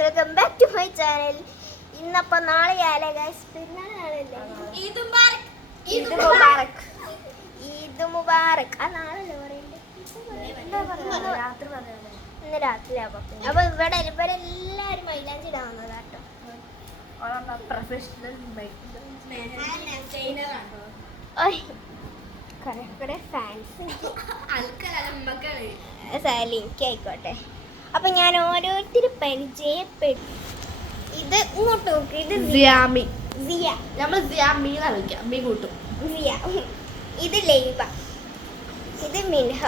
Welcome back to my channel. ഇന്നപ്പോ നാളെയാലേ guys പെരുന്നാളാണല്ലേ. ഈദ് മുബാറക്. ഈദ് മുബാറക്. ഈദ് മുബാറക്. ആ നാളല്ലേ പറയണ്ടേ? ഇന്ന് രാത്രിയാകും. അപ്പൊ ഇവരെല്ലാരും മൈലാഞ്ചി ഇടാൻ വന്നതാട്ടോ. കുറെ ഫാൻസ് എനിക്കായിക്കോട്ടെ. അപ്പൊ ഞാൻ ഓരോരുത്തരും പരിചയപ്പെട്ടു. ഇത് ഇങ്ങോട്ട് നോക്ക്. ഇത് സിയാമി. സിയ. നമ്മൾ സിയാമി വിളിക്കാം. മീ കൂട്ടും. സിയ. ഇത് ലൈബ. ഇത് മിൻഹ.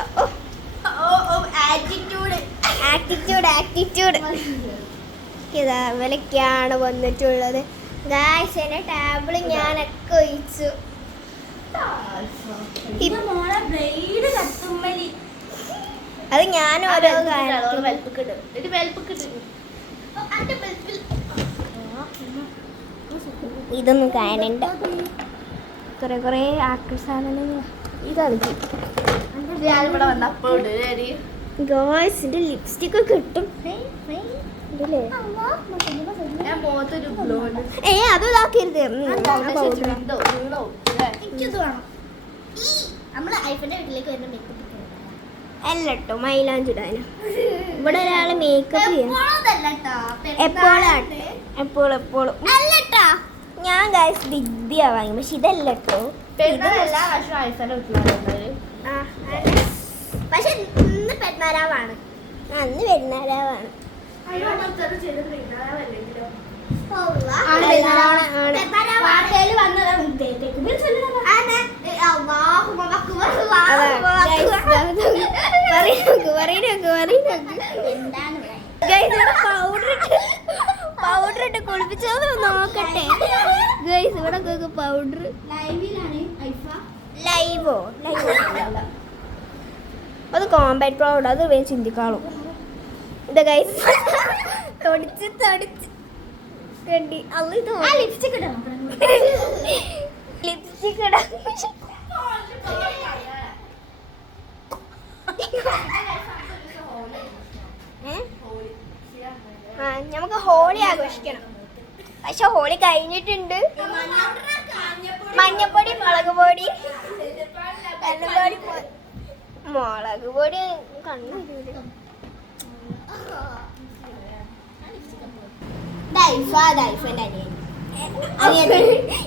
ആറ്റിറ്റ്യൂഡ്. ഇതാ ഇവലൊക്കെയാണ് വന്നിട്ടുള്ളത്. ഗായ്സ് എന്നെ ടേബിള് ഞാനൊക്കെ ഒഴിച്ചു. അത് ഞാൻ ഓരോ ഇതൊന്നും കാണണ്ട. കുറെ ആക്രി സാധനങ്ങൾ ഗോയ്സിന്റെ ലിപ്സ്റ്റിക് ഒക്കെ കിട്ടും. അത് ഇതാക്കരുത്. അല്ലട്ടോ മൈലാഞ്ചിടാനോ. ഇവിടെ ഒരാള് മേക്കപ്പ് ചെയ്യണം എപ്പോഴും. അല്ലട്ടാ ഞാൻ ഗൈസ് ദിഗ്ദിയാ വാങ്ങി. പക്ഷെ ഇതല്ലട്ടോ. പക്ഷെ ഇന്ന് പെരുന്നാരാവാണ്. അന്ന് പെരുന്നാരാവാണ്. പൗഡർ ഇട്ട് കുളിപ്പിച്ചത് നോക്കട്ടെ ഗൈസ്. ഇവിടെ പൗഡർ ലൈവോ അത് കോമ്പാക്ട് പൗഡർ. അത് വേഗം ചിന്തിക്കാളും. ഇത് ഗൈസ് തൊടിച്ച് കണ്ടി അത് ലിപ്സ്റ്റിക് ഇടാം. നമുക്ക് ഹോളി ആഘോഷിക്കണം. പക്ഷെ ഹോളി കഴിഞ്ഞിട്ടുണ്ട്. മഞ്ഞപ്പൊടി, മുളക് പൊടി കണ്ണു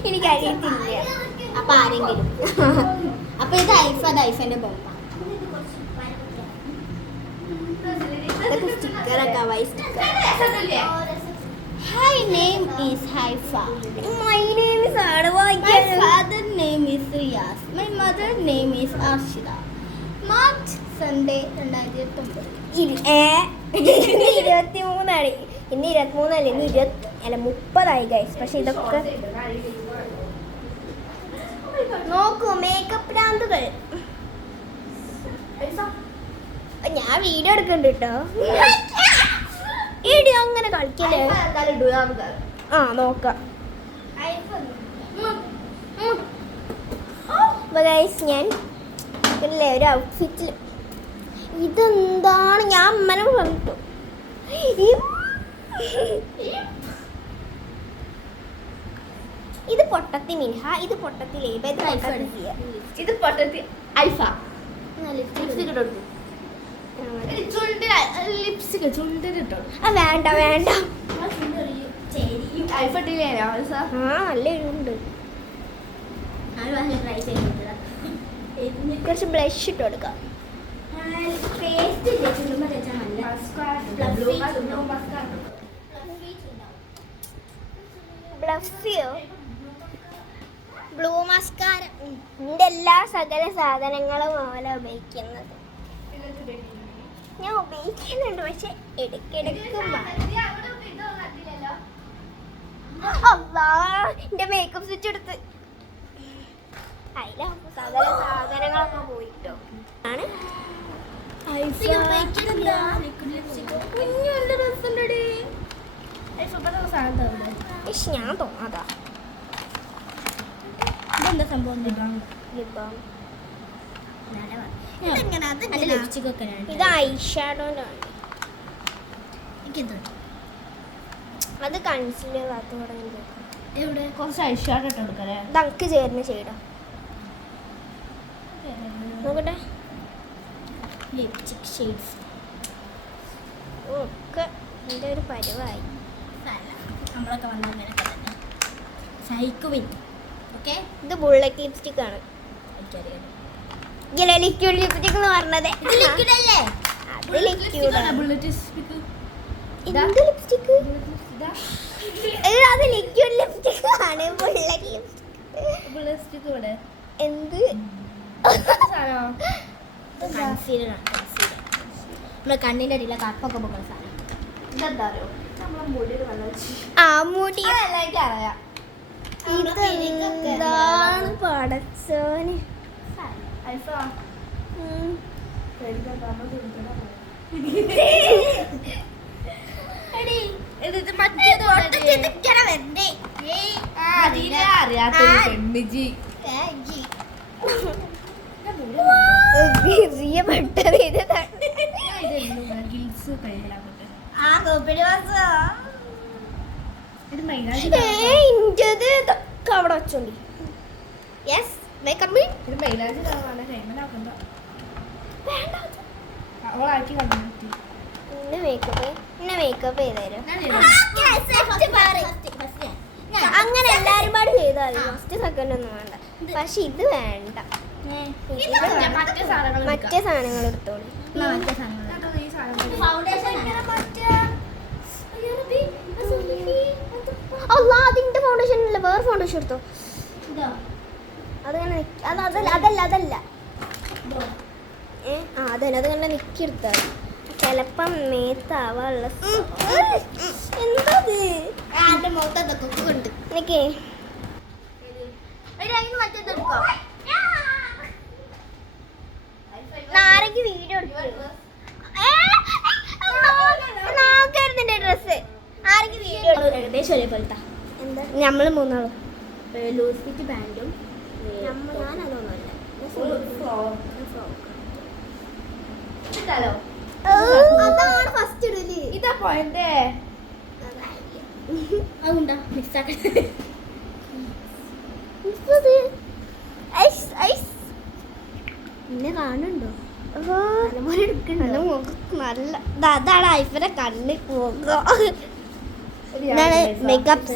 എനിക്ക് അറിയത്തില്ല. അപ്പൊ ആരെങ്കിലും അപ്പൊ ഇത് ഐഫന്റെ ബൊമ്മ. Hi, name is Haifa. My name is Arwa. My father name is Riyas. My mother name is Arshida. March Sunday 2009. ഇന്ന് 23 ഇന്ന് 23 ഇന്ന് 30 ഗൈസ്. പക്ഷെ ഇതൊക്കെ നോക്കൂ മേക്കപ്പ് ഭ്രാന്തുകൾ. ഞാൻ വീഡിയോ എടുക്കണ്ട് കേട്ടോ. വീഡിയോ അങ്ങനെ കളിക്കല്ലേ. ആ നോക്കാം. ഞാൻ ഇല്ലേ ഒരു ഔട്ട്ഫിറ്റിൽ. ഇതെന്താണ്? ഞാൻ അമ്മനെ കണ്ടു. ഇത് പൊട്ടത്തി മിൻഹ. ഇത് പൊട്ടത്തി ലൈബ. ഇത് പൊട്ടത്തി ഐഫ. വേണ്ട നല്ല ഉണ്ട്. കുറച്ച് ബ്ലഷ് ഇട്ട് കൊടുക്കാം. Blue mascara. എൻ്റെ എല്ലാ സകല സാധനങ്ങളും പോലെ ഉപയോഗിക്കുന്നത്. ഞാൻ ഉപയോഗിക്കുന്നുണ്ട്. പക്ഷെ ഇടയ്ക്കിടയ്ക്ക് എന്റെ മേക്കപ്പ് സ്വിച്ച് എടുത്ത് അതിലെ സകല സാധനങ്ങളൊക്കെ പോയിട്ടോ ആണ്. ഞാൻ തോന്നാതാ. ഇതെന്താ സംഭവം? ഇത് ഐ ഷാഡോനാണ്. അത് കൺസീലർ ആത്തോടെ എവിടെ കുറച്ച് ഐഷാഡ് ഇട്ട് കൊടുക്കല്ലേ ദക്ക് ചേരുന്ന ചെയ്യണം നോക്കട്ടെ ലിപ്സ്റ്റിക് ഷെയ്ഡ്സ് ഒക്കെ എൻ്റെ ഒരു പരിവായി നമ്മളൊക്കെ വന്നാൽ അങ്ങനെയൊക്കെ തന്നെ സഹിക്കുവിൻ ഓക്കെ ഇത് ബുള്ളറ്റ് ലിപ്സ്റ്റിക് ആണ് ലിക്വിഡ് ലിപ്സ്റ്റിക് എന്ന് പറഞ്ഞത് ലിക്വിഡ് അല്ലേ അത് ലിക്വിഡ് ബുള്ളറ്റ് ലിപ്സ്റ്റിക് എന്ത് ലിപ്സ്റ്റിക് അത് ലിക്വിഡ് ലിപ്സ്റ്റിക് ആണ് ബുള്ളറ്റ് ലിപ്സ്റ്റിക് ഇവിടെ എന്ത് സാധനം കൺസീലർ നമ്മുടെ കണ്ണിൻ്റെ അടിയിലെ കപ്പൊക്കെ പോകുന്ന സാധനം ഇതെന്താ അറിയോ നമ്മളെ മുടിയിൽ വെള്ളം ആ മുടി എല്ലാവർക്കും അറിയാം ഇതാണ് പടച്ചോന് ഐഫാ പ്രിയപ്പെട്ടത് ഇത് ഇന്റത് ഇതൊക്കെ അവിടെ വെച്ചോണ്ടി യെസ് മേക്കപ്പ് മേക്കപ്പ് ചെയ്തേരും അങ്ങനെ എല്ലാരും പാട് ചെയ്താൽ ഫസ്റ്റ് സെക്കൻഡ് ഒന്നും വേണ്ട പക്ഷെ ഇത് വേണ്ട മറ്റേ സാധനങ്ങൾ എടുത്തോളൂ അതിന്റെ ഫൗണ്ടേഷൻ ഇല്ല വേറെ ഫൗണ്ടേഷൻ എടുത്തോ അതങ്ങനെ അതല്ല അതന്നെ അതങ്ങനെ നിക്കെടുത്താൽ ചിലപ്പം മേത്താവാനുള്ള എന്തത് എനിക്കേ ആരെങ്കിലും വീഡിയോ എടുക്കുന്നുണ്ട് ഡ്രസ്സ് ആരെങ്കിലും വീഡിയോ ഏകദേശം ഒരേപോലത്തെ എന്താ നമ്മള് മൂന്നാളും ലൂസ് ഫിറ്റ് പാൻറ്റും ഞാനതൊന്നുമല്ല അതാണ് ഫസ്റ്റ് ഇടല് ഇതാ പോയിന്റ് അതുകൊണ്ടാ മിസ്സാക്കട്ടെ എന്നെ കാണുന്നുണ്ടോ നല്ല അതാണ് ഐഫിന്റെ കണ്ണ് പോകുക എന്താണ് മേക്കപ്പ്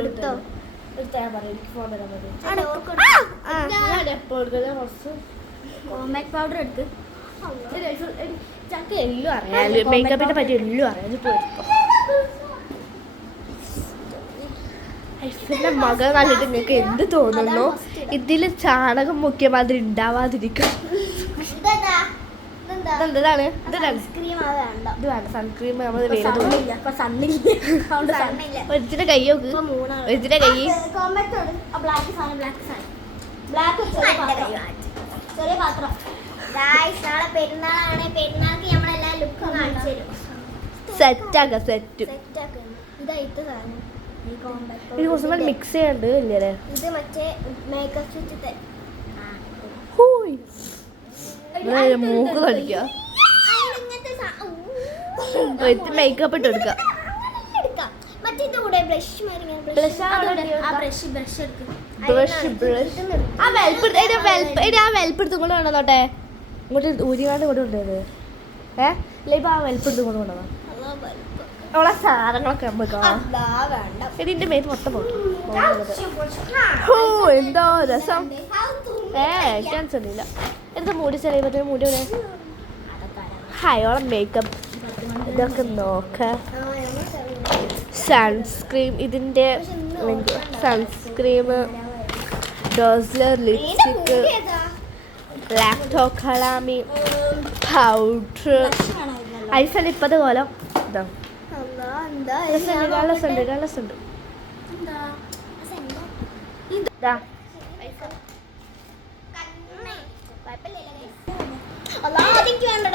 എടുത്തോ കോമ്പാക്ട് പൗഡർ എടുക്ക് ചക്ക് എല്ലാം അറിയാം മേക്കപ്പിനെ പറ്റി എല്ലാം അറിയാം ഇത് പോയിരിക്കും ഐഫിന്റെ മകൾ കണ്ടിട്ട് നിങ്ങൾക്ക് എന്ത് തോന്നുന്നു ഇതിൽ ചാണകം മുക്കിയ മാതിരി ഉണ്ടാവാതിരിക്കും ഇതെന്താണ് ഇത് വേണ്ട സൺക്രീം നമ്മൾ ഒരിച്ചിന്റെ കൈ നോക്ക് ഒരിച്ചിന്റെ കൈ ചെറിയ പാത്രം നാളെ പെരുന്നാളാണ് പെരുന്നാൾക്ക് നമ്മളെല്ലാം ലുക്ക് കാണിച്ചു തരും സെറ്റാക്ക സെറ്റ് ഇതായിട്ട് സാധനം ഇത് കുറച്ചും കൂടി മിക്സ് ചെയ്യണ്ട് ഇല്ലേ ഇത് മറ്റേ മേക്കപ്പ് സ്വിച്ച് മൂക്ക് കളിക്കുക മേക്കപ്പ് ഇട്ട് എടുക്കുക മറ്റേ കൂടെ ബ്രഷ് ആ വെൽപ്പെടുത്തും കൊണ്ട് കൊണ്ടുവന്നോട്ടെ ഇങ്ങോട്ട് ഊരികാണ്ട് കൊണ്ട് കൊണ്ടുവരുന്നത് ഇല്ല ഇപ്പൊ ആ വെൽപ്പെടുത്തും കൊണ്ട് കൊണ്ടുവന്നാ അവളെ സാധനങ്ങളൊക്കെ നമുക്ക് ഇതിന്റെ മേത്ത് മൊത്തം പോകും എന്തോ രസം ക്യാൻസർ ഇല്ല എന്താ മുടി ചെറിയ മുടി ഹയോളം മേക്കപ്പ് ഇതൊക്കെ നോക്ക സൺസ്ക്രീം ഇതിൻ്റെ സൺസ്ക്രീം ഡോസ്ലർ ലിപ്സ്റ്റിക്ക് ലാപ്ടോ കളാമി പൗഡർ ഐഫൽ ഇപ്പത് കോലം ഇതാ രസമുണ്ട്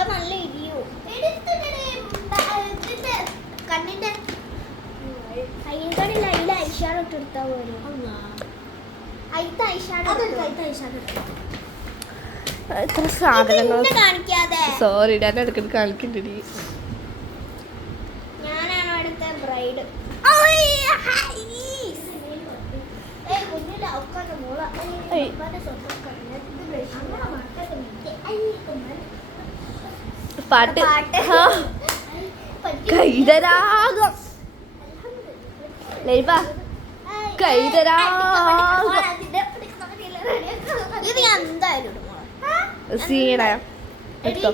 നല്ല ഇരിയോ കണ്ണിന്റെ അതിൽ ഐഷാഡ് ഇട്ടെടുത്താ പോലെ ഇത്ര സാധനങ്ങൾ കാണിക്കാതെ സോറി ഞാൻ എടുക്കുന്നത് കാണിക്കണ്ടി ഞാനാണ് അവിടുത്തെ ബ്രൈഡ് പാട്ട് കൈതരാഗം ലൈബ കൈതരാഗം ഇത് ഞാൻ എന്തായാലും ഇടും മോളെ. സീനായ എടുത്തോ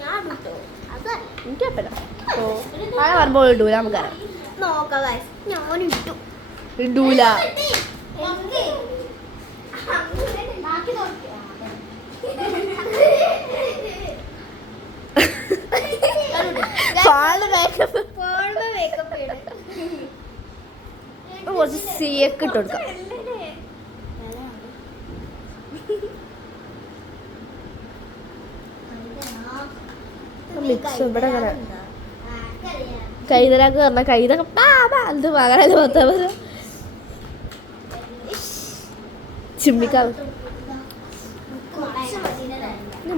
ഞാൻ ഇട്ടോ അതല്ല എനിക്ക് കുഴപ്പമില്ല ഓ നാളെ വരുമ്പോൾ ഇടൂല നമുക്കറിയാം നോക്കാം guys. ഞാൻ ഇട്ടു ഇടൂല കുറച്ച് സീയൊക്കെ ഇട്ട് കൊടുക്കാം മിക്സ് ഇവിടെ അങ്ങനെ കൈതരാക്ക് പറഞ്ഞ കൈതൊക്കെ എന്ത് മകനല്ല മൊത്തം ചിമ്മിക്കാവ്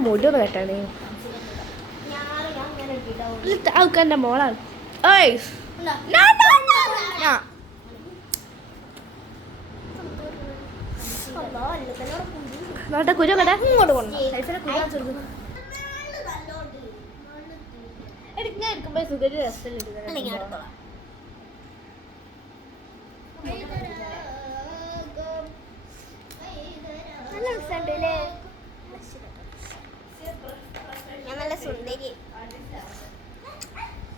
മുടി ഒന്ന് കെട്ടണേ ആൾക്കാരുടെ മോളാണ് ഏയ് നോട്ടെ കുരു കട ഇങ്ങോട്ട് കൊണ്ടു എടുക്കുമ്പോ സുഖം രസമില്ല ഞാൻ നല്ല സുന്ദരി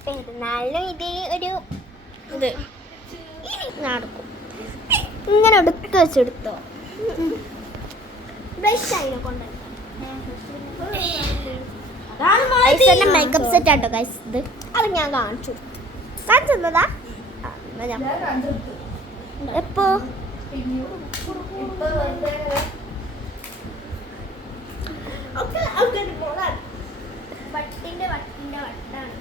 പെരുന്നാളിനും ഇത് ഒരു ഇത് നടക്കും ഇങ്ങനെ എടുത്ത് വെച്ചെടുത്തോ ബ്രഷ് അതിനെ കൊണ്ടുപോയി മേക്കപ്പ് സെറ്റ് ആട്ടോ ഗൈസ് ഇത് അത് ഞാൻ കാണിച്ചു തന്നതാ എപ്പോ വട്ടിന്റെ വട്ടാണ്